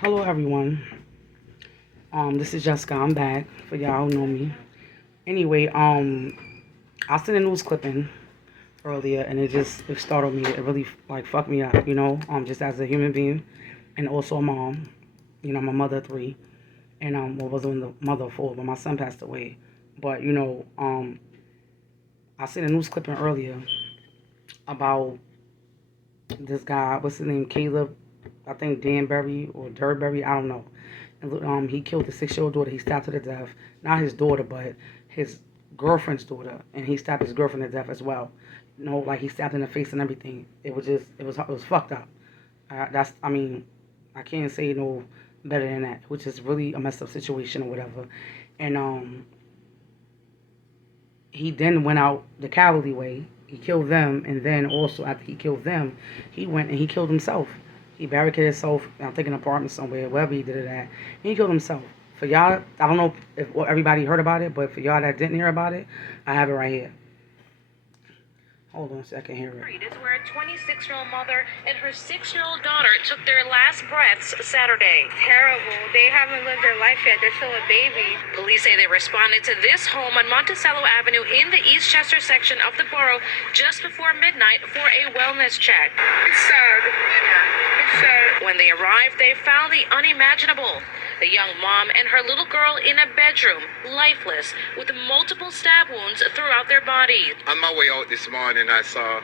Hello everyone. This is Jessica. I'm back for y'all who know me. Anyway, I seen a news clipping earlier and it startled me. It really like fucked me up, just as a human being and also a mom. I'm a mother of three and well wasn't the mother of four, but my son passed away. But I seen a news clipping earlier about this guy, what's his name, Caleb, I think Danbury or Durberry, I don't know. And he killed his 6-year-old daughter. He stabbed her to death. Not his daughter, but his girlfriend's daughter, and he stabbed his girlfriend to death as well. Like he stabbed in the face and everything. It was fucked up. I mean, I can't say no better than that. Which is really a messed up situation or whatever. And he then went out the cowardly way. He killed them, and then also after he killed them, he went and he killed himself. He barricaded himself, I think, in an apartment somewhere, wherever he did it at. And he killed himself. For y'all, I don't know if everybody heard about it, but for y'all that didn't hear about it, I have it right here. Hold on a second, hear it. Is where a 26-year-old mother and her 6-year-old daughter took their last breaths Saturday. Terrible. They haven't lived their life yet. They're still a baby. Police say they responded to this home on Monticello Avenue in the Eastchester section of the borough just before midnight for a wellness check. It's sad. It's sad. When they arrived, they found the unimaginable. The young mom and her little girl in a bedroom, lifeless, with multiple stab wounds throughout their bodies. On my way out this morning, I saw a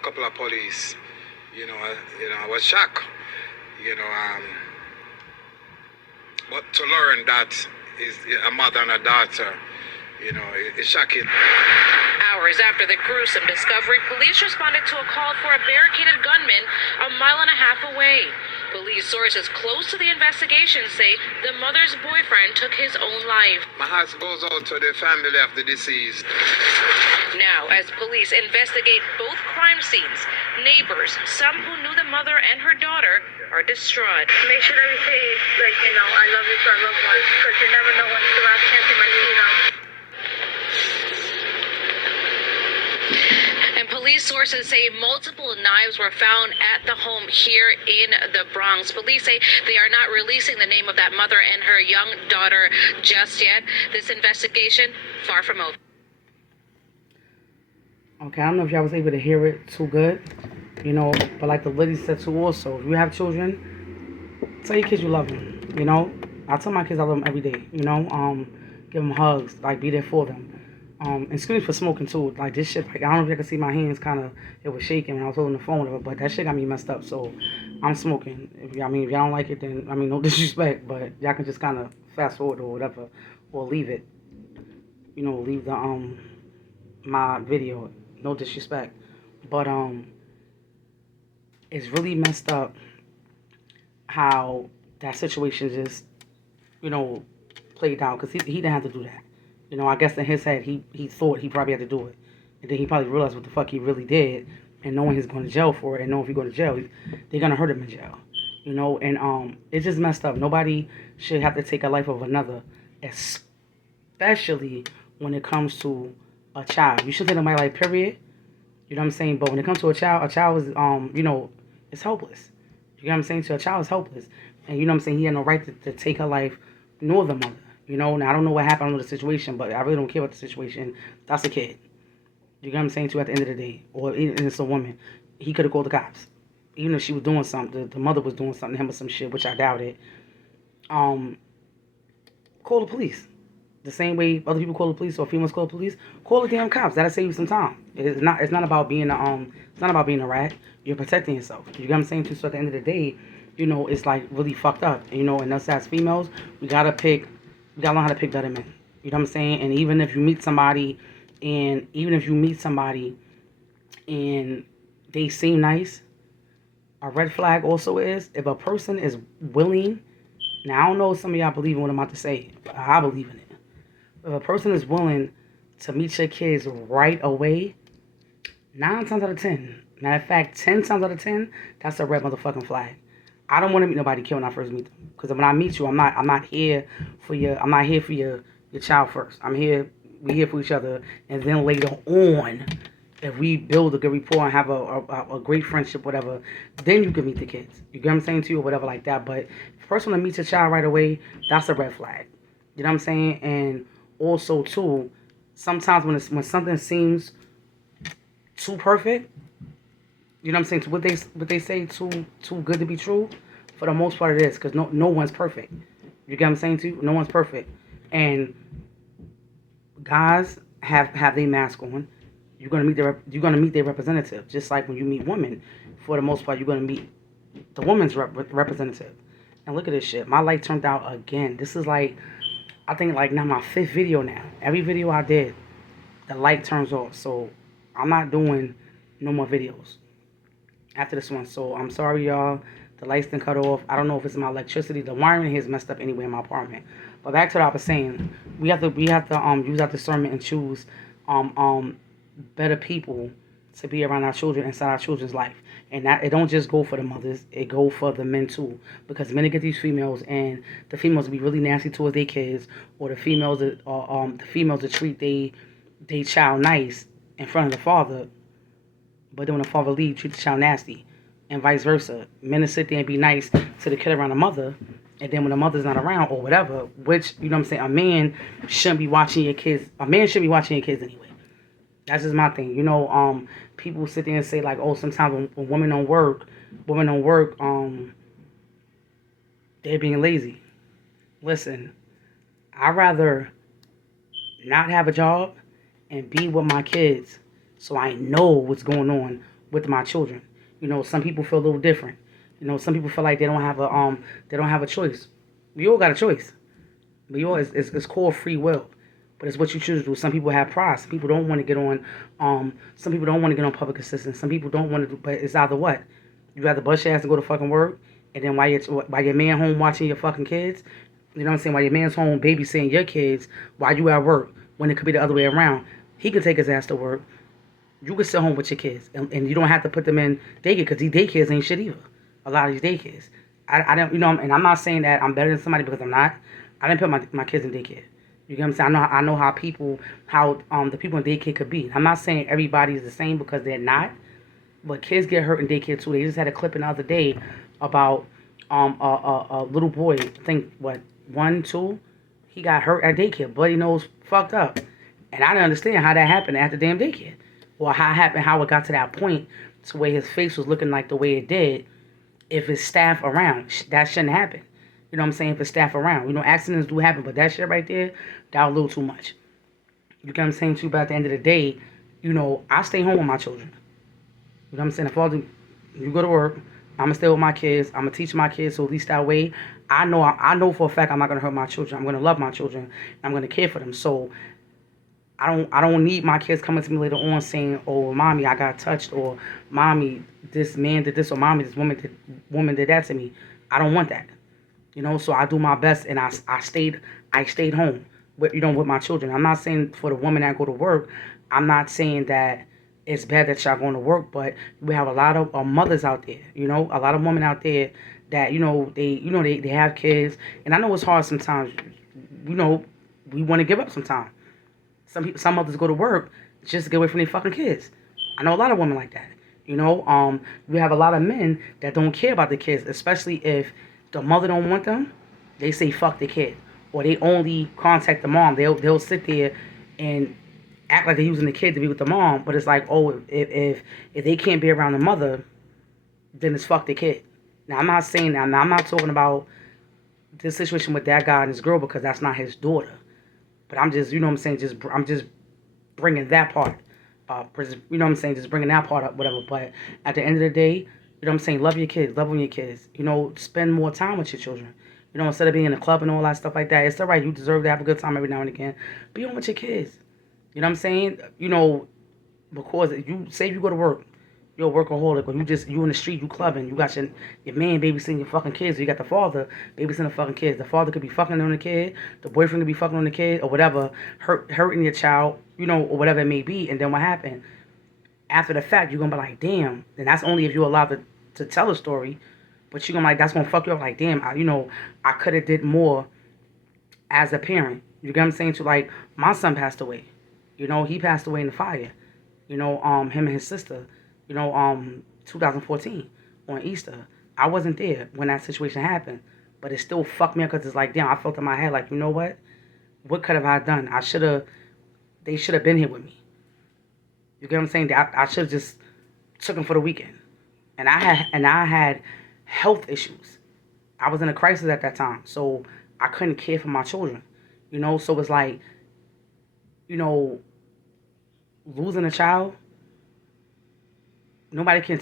couple of police. I was shocked. But to learn that is a mother and a daughter, it's shocking. Hours after the gruesome discovery, police responded to a call for a barricaded gunman a mile and a half away. Police sources close to the investigation say the mother's boyfriend took his own life. My heart goes out to the family of the deceased. Now, as police investigate both crime scenes, neighbors, some who knew the mother and her daughter, are distraught. Make sure that we say, I love you to our loved ones, because you never know when the last chance you might see them. And police sources say multiple knives were found at the home here in the Bronx. Police say they are not releasing the name of that mother and her young daughter just yet. This investigation, far from over. Okay, I don't know if y'all was able to hear it too good, but like the lady said too also, if you have children, tell your kids you love them, I tell my kids I love them every day, give them hugs, like be there for them. And excuse me for smoking too, like this shit, like I don't know if y'all can see my hands it was shaking when I was holding the phone, but that shit got me messed up, so I'm smoking. If y'all don't like it, then, no disrespect, but y'all can just kind of fast forward or whatever, or leave it, leave the, my video. No disrespect, but it's really messed up how that situation just played out, because he didn't have to do that. I guess in his head he thought he probably had to do it, and then he probably realized what the fuck he really did, and knowing he's going to jail for it, and knowing if he go to jail they're gonna hurt him in jail, and it's just messed up. Nobody should have to take a life of another, especially when it comes to a child. You should take my life, period. You know what I'm saying? But when it comes to a child is, it's helpless. You know what I'm saying? So a child is helpless. And you know what I'm saying? He had no right to take her life, nor the mother. Now I don't know what happened with the situation, but I really don't care about the situation. That's a kid. You know what I'm saying? Too, at the end of the day. Or even it's a woman. He could have called the cops. Even if she was doing something, the mother was doing something to him or some shit, which I doubt it. Call the police. The same way other people call the police or females call the police, call the damn cops. That'll save you some time. It's not about being a rat. You're protecting yourself. You know what I'm saying too? So at the end of the day, it's like really fucked up. And us as females, we gotta learn how to pick better men. You know what I'm saying? And even if you meet somebody and they seem nice, a red flag also is if a person is willing. Now I don't know if some of y'all believe in what I'm about to say, but I believe in it. If a person is willing to meet your kids right away, 9 times out of 10, matter of fact, 10 times out of 10, that's a red motherfucking flag. I don't want to meet nobody killed when I first meet them, because when I meet you, I'm not here for your child first. We here for each other, and then later on, if we build a good rapport and have a great friendship, whatever, then you can meet the kids. You get what I'm saying to you, or whatever like that. But if a person to meet your child right away, that's a red flag. You know what I'm saying? And also too, sometimes when something seems too perfect, you know what I'm saying? What they say too good to be true. For the most part, it is because no one's perfect. You get what I'm saying to you? No one's perfect, and guys have their mask on. You're gonna meet their representative, just like when you meet women. For the most part, you're gonna meet the woman's representative. And look at this shit. My light turned out again. This is like, I think like now my fifth video now. Every video I did, the light turns off. So I'm not doing no more videos after this one. So I'm sorry, y'all. The lights didn't cut off. I don't know if it's my electricity. The wiring here is messed up anyway in my apartment. But back to what I was saying, we have to use our discernment and choose better people to be around our children, inside our children's life. And that it don't just go for the mothers, it go for the men too. Because men get these females, and the females will be really nasty towards their kids, or the females that treat they child nice in front of the father, but then when the father leaves, treat the child nasty, and vice versa. Men will sit there and be nice to the kid around the mother, and then when the mother's not around or whatever, which, you know what I'm saying, a man shouldn't be watching your kids. A man should be watching your kids anyway. That's just my thing. People sit there and say like, oh, sometimes when women don't work, they're being lazy. Listen, I'd rather not have a job and be with my kids so I know what's going on with my children. Some people feel a little different. Some people feel like they don't have a choice. We all got a choice. We all it's called free will. But it's what you choose to do. Some people have pride. Some people don't want to get on. Some people don't want to get on public assistance. Some people don't want to do. But it's either what. You rather bust your ass to go to fucking work, and then while your man home watching your fucking kids, you know what I'm saying? While your man's home babysitting your kids, while you at work, when it could be the other way around. He could take his ass to work. You could sit home with your kids, and you don't have to put them in daycare, because these daycares ain't shit either. A lot of these daycares. I don't, and I'm not saying that I'm better than somebody, because I'm not. I didn't put my kids in daycare. You get what I'm saying? I know how the people in daycare could be. I'm not saying everybody is the same, because they're not. But kids get hurt in daycare too. They just had a clip the other day about a little boy. I think what 1, 2. He got hurt at daycare. Bloody nose, fucked up. And I didn't understand how that happened at the damn daycare, or how it got to that point to where his face was looking like the way it did. If it's staff around, that shouldn't happen. You know what I'm saying? If it's staff around. Accidents do happen, but that shit right there, that was a little too much. You get what I'm saying too? But at the end of the day, I stay home with my children. You know what I'm saying? If you go to work, I'm going to stay with my kids. I'm going to teach my kids, so at least that way, I know for a fact I'm not going to hurt my children. I'm going to love my children. And I'm going to care for them. So I don't need my kids coming to me later on saying, oh, mommy, I got touched, or mommy, this man did this, or mommy, this woman did that to me. I don't want that. So I do my best, and I stayed home with my children. I'm not saying for the women that go to work, I'm not saying that it's bad that y'all going to work, but we have a lot of mothers out there, a lot of women out there that, they have kids, and I know it's hard sometimes, we want to give up sometimes. Some mothers go to work just to get away from their fucking kids. I know a lot of women like that. We have a lot of men that don't care about the kids, especially if the mother don't want them. They say fuck the kid, or they only contact the mom. They'll sit there and act like they're using the kid to be with the mom, but it's like, oh, if they can't be around the mother, then it's fuck the kid. Now I'm not saying that. I'm not talking about this situation with that guy and his girl, because that's not his daughter. But I'm just, I'm just bringing that part up. Just bringing that part up, whatever. But at the end of the day, love your kids, love on your kids. Spend more time with your children. Instead of being in a club and all that stuff like that, it's all right. You deserve to have a good time every now and again. Be on with your kids. You know what I'm saying? Because you say you go to work, you're a workaholic, or you in the street, you clubbing, you got your man babysitting your fucking kids, or you got the father babysitting the fucking kids. The father could be fucking on the kid, the boyfriend could be fucking on the kid, or whatever, hurting your child, or whatever it may be. And then what happened? After the fact, you're gonna be like, damn. And that's only if you're allowed to tell a story. But you're gonna be like, that's gonna fuck you up. Like, damn, I could have did more as a parent. You get what I'm saying? To like, my son passed away. He passed away in the fire. him and his sister, 2014 on Easter. I wasn't there when that situation happened, but it still fucked me up because it's like, damn, I felt in my head like, you know what? What could have I done? They should have been here with me. You get what I'm saying? I should have just took him for the weekend. And I had health issues. I was in a crisis at that time, so I couldn't care for my children. So it's like, you know, losing a child. Nobody can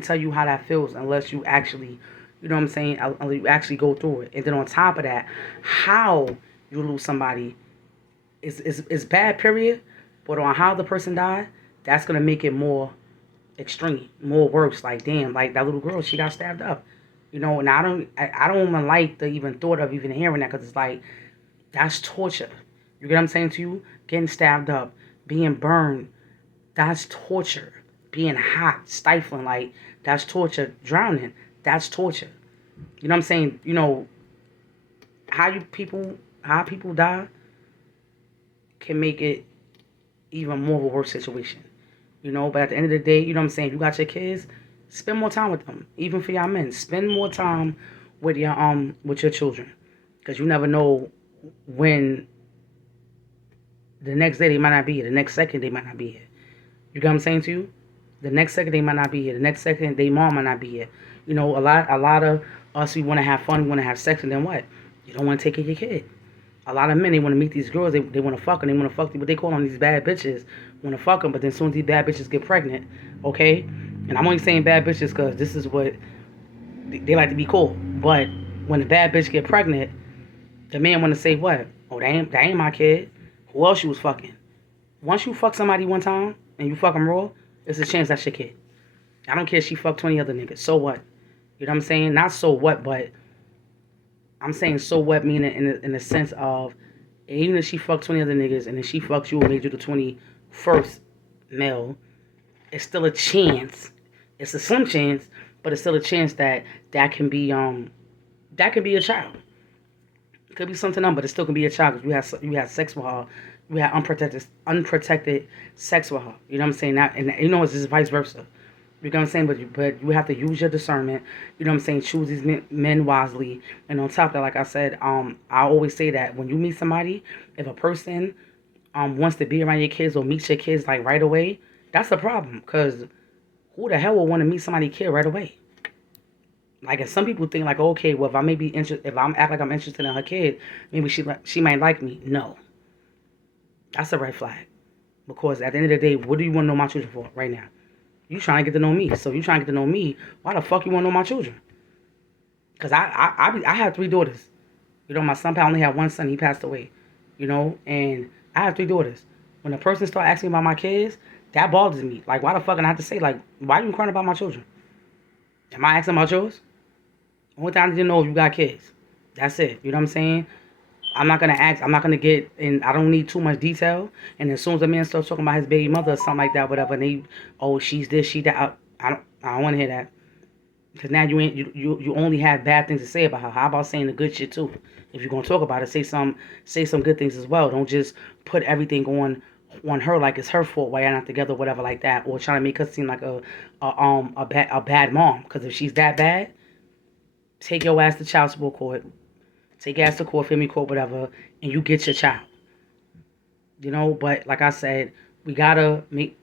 tell you how that feels unless you actually, you know what I'm saying, unless you actually go through it. And then on top of that, how you lose somebody is bad, period. But on how the person died, that's gonna make it more extreme, more worse. Like, damn, like that little girl, she got stabbed up. And I don't even like the even thought of even hearing that, because it's like, that's torture. You get what I'm saying to you? Getting stabbed up, being burned, that's torture. Being hot, stifling, like, that's torture. Drowning, that's torture. You know what I'm saying? How people die can make it even more of a worse situation. But at the end of the day, you know what I'm saying? You got your kids, spend more time with them. Even for y'all men, spend more time with your children, because you never know when the next day they might not be here. The next second they might not be here. You get what I'm saying to you? The next second they might not be here. The next second they mom might not be here. A lot of us, we want to have fun, we want to have sex, and then what? You don't want to take care of your kid. A lot of men, they want to meet these girls, they want to fuck them, they want to fuck them, but they call them these bad bitches, want to fuck them, but then soon as these bad bitches get pregnant, okay? And I'm only saying bad bitches because this is what, they like to be cool. But when the bad bitch get pregnant, the man want to say what? Oh, that ain't my kid. Who else you was fucking? Once you fuck somebody one time, and you fuck them raw, it's a chance that's your kid. I don't care if she fucked 20 other niggas. So what? You know what I'm saying? Not so what, but I'm saying so what, meaning in the sense of, even if she fucked 20 other niggas and then she fucked you and made you the 21st male, it's still a chance. It's a slim chance, but it's still a chance that can be a child. It could be something else, but it still can be a child, because you had sex with her. You had unprotected sex with her. You know what I'm saying? And it's just vice versa. You know what I'm saying? But you have to use your discernment. You know what I'm saying? Choose these men wisely. And on top of that, like I said, I always say that when you meet somebody, if a person wants to be around your kids or meet your kids like right away, that's a problem. Because who the hell would want to meet somebody's kid right away? Like, if some people think like, okay, well, if I'm act like I'm interested in her kid, maybe she might like me. No, that's a red flag. Because at the end of the day, what do you want to know my children for right now? You trying to get to know me. So you trying to get to know me, why the fuck you want to know my children? Because I have 3 daughters. My son only had 1 son. He passed away. And I have 3 daughters. When a person start asking me about my kids, that bothers me. Like, why the fuck? And I have to say, like, why are you crying about my children? Am I asking about yours? Only time I need to know if you got kids. That's it. You know what I'm saying? I'm not going to ask. I'm not going to get in. I don't need too much detail. And as soon as a man starts talking about his baby mother or something like that, whatever, and she's this, she that, I don't want to hear that. Because now you only have bad things to say about her. How about saying the good shit too? If you're going to talk about it, say some good things as well. Don't just put everything on her like it's her fault, why y'all not together, whatever like that, or trying to make her seem like a bad mom. Because if she's that bad, take your ass to child support court. Take your ass to court, family court, whatever, and you get your child. But like I said, we gotta make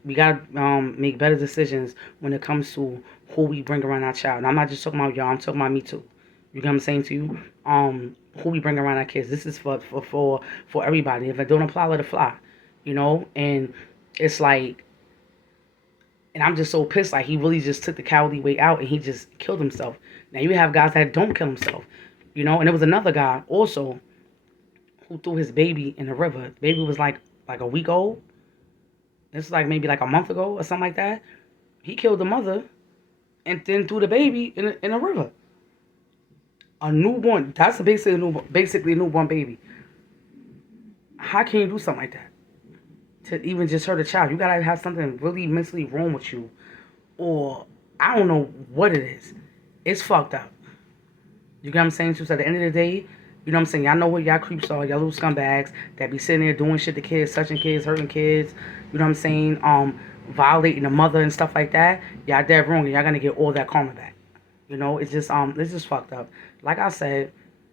better decisions when it comes to who we bring around our child. And I'm not just talking about y'all, I'm talking about me too. You get what I'm saying to you? Who we bring around our kids. This is for everybody. If it don't apply, let it fly. And it's like, and I'm just so pissed, like, he really just took the cowardly way out and he just killed himself. Now you have guys that don't kill himself. And there was another guy also who threw his baby in the river. The baby was like a week old. This was like maybe like a month ago or something like that. He killed the mother and then threw the baby in a river. A newborn. That's basically a newborn baby. How can you do something like that? To even just hurt a child. You gotta have something really mentally wrong with you. Or I don't know what it is. It's fucked up. You get what I'm saying? So at the end of the day, You know what I'm saying? Y'all know what y'all creeps are, y'all little scumbags that be sitting there doing shit to kids, touching kids, hurting kids. You know what I'm saying? Violating the mother and stuff like that. Y'all dead wrong, and y'all gonna get all that karma back. You know, it's just fucked up. Like I said,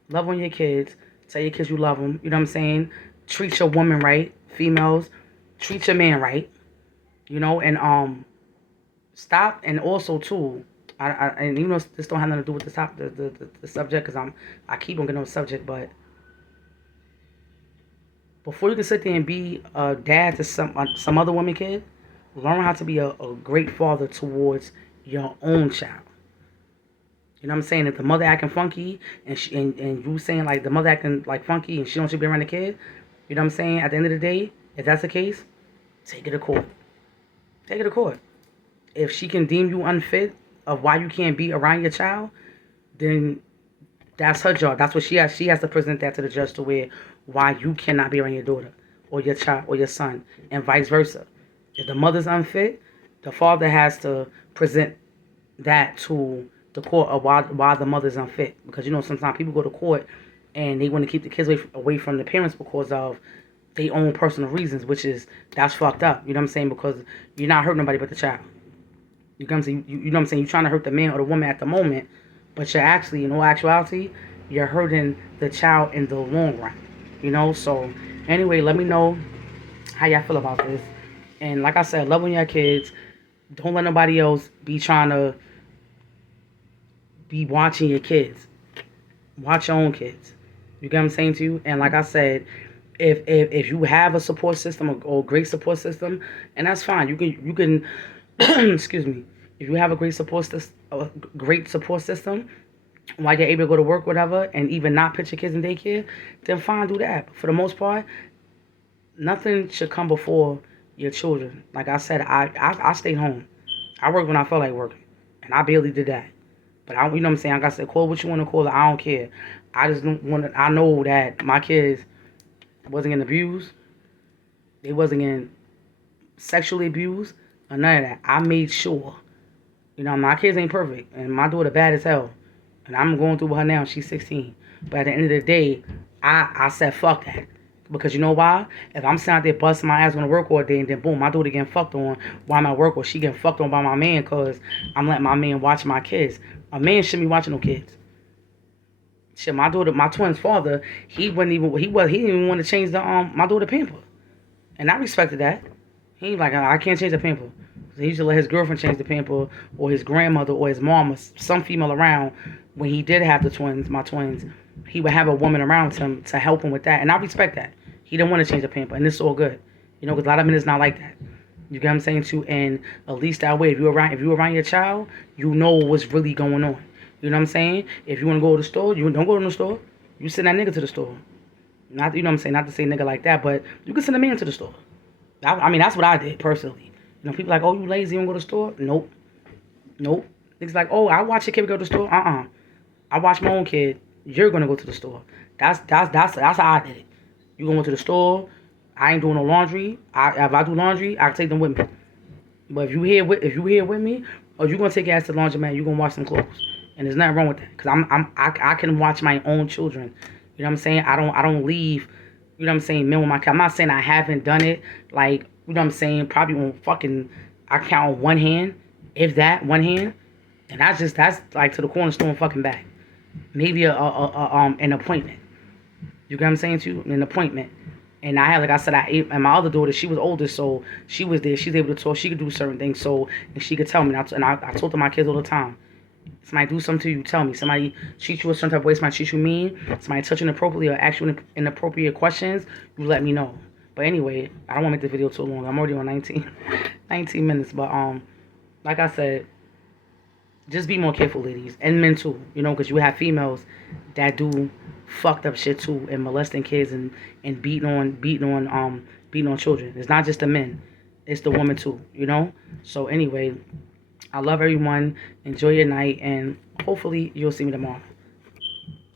love on your kids. Tell your kids you love them. You know what I'm saying? Treat your woman right, females. Treat your man right. You know, and stop. And also too, and even though this don't have nothing to do with the subject, because I keep on getting on the subject, but before you can sit there and be a dad to some other woman kid, learn how to be a great father towards your own child. You know what I'm saying? If the mother acting funky and you saying like the mother acting like funky and she don't should be around the kid, you know what I'm saying? At the end of the day, if that's the case, take it to court. Take it to court. If she can deem you unfit of why you can't be around your child, then that's her job. That's what she has. She has to present that to the judge to where why you cannot be around your daughter or your child or your son, and vice versa. If the mother's unfit, the father has to present that to the court of why the mother's unfit. Because you know sometimes people go to court and they want to keep the kids away from the parents because of their own personal reasons, which is that's fucked up. You know what I'm saying? Because you're not hurting nobody but the child. You know what I'm saying? You know what I'm saying? You're trying to hurt the man or the woman at the moment, but you're actually, in all actuality, you're hurting the child in the long run. You know? So, anyway, let me know how y'all feel about this. And like I said, love on your kids. Don't let nobody else be trying to be watching your kids. Watch your own kids. You get what I'm saying to you? And like I said, if you have a support system or great support system, and that's fine. You can excuse me. If you have a great support system, while you're able to go to work, whatever, and even not put your kids in daycare, then fine, do that. But for the most part, nothing should come before your children. Like I said, I stayed home. I worked when I felt like working, and I barely did that. But you know what I'm saying? Like I said, call what you want to call it. I don't care. I just don't want to. I know that my kids wasn't getting abused. They wasn't getting sexually abused or none of that. I made sure. You know, my kids ain't perfect, and my daughter bad as hell, and I'm going through with her now. She's 16. But at the end of the day, I said fuck that. Because you know why? If I'm sitting out there busting my ass going to work all day and then boom, my daughter getting fucked on while I'm at work, or she getting fucked on by my man because I'm letting my man watch my kids. A man shouldn't be watching no kids. Shit, my daughter, my twin's father, he didn't even want to change the my daughter pamper, and I respected that. He like, I can't change the pamper. So he used to let his girlfriend change the pamper, or his grandmother, or his mom, or some female around. When he did have my twins, he would have a woman around him to help him with that, and I respect that. He didn't want to change the pamper, and it's all good, you know, because a lot of men is not like that. You get what I'm saying too, and at least that way, if you around your child, you know what's really going on. You know what I'm saying? If you want to go to the store, you don't go to the store. You send that nigga to the store. Not, you know what I'm saying? Not to say nigga like that, but you can send a man to the store. I mean, that's what I did personally. You know, people like, oh, you lazy, you don't go to the store? Nope. Niggas like, oh, I watch your kid go to the store. I watch my own kid. You're gonna go to the store. That's how I did it. You gonna go to the store? I ain't doing no laundry. If I do laundry, I take them with me. But if you here with me, or you gonna take your ass to the laundromat, you gonna wash some clothes, and there's nothing wrong with that. Cause I can watch my own children. You know what I'm saying? I don't leave. You know what I'm saying? Men with my kid. I'm not saying I haven't done it. Like, you know what I'm saying? Probably on fucking, I count on one hand, if that, one hand, and that's like to the corner store and fucking back. Maybe an appointment. You get what I'm saying to you? An appointment. And I had, like I said, and my other daughter, she was older, so she was there. She's able to talk. She could do certain things, so, and she could tell me. And I told to my kids all the time, somebody do something to you, tell me. Somebody treat you a certain type of way, somebody treat you mean, somebody touch you inappropriately or ask you inappropriate questions, you let me know. But anyway, I don't want to make the video too long. I'm already on 19 minutes. But like I said, just be more careful, ladies, and men too. You know, because you have females that do fucked up shit too, and molesting kids and beating on children. It's not just the men, it's the women too. You know. So anyway, I love everyone. Enjoy your night, and hopefully you'll see me tomorrow.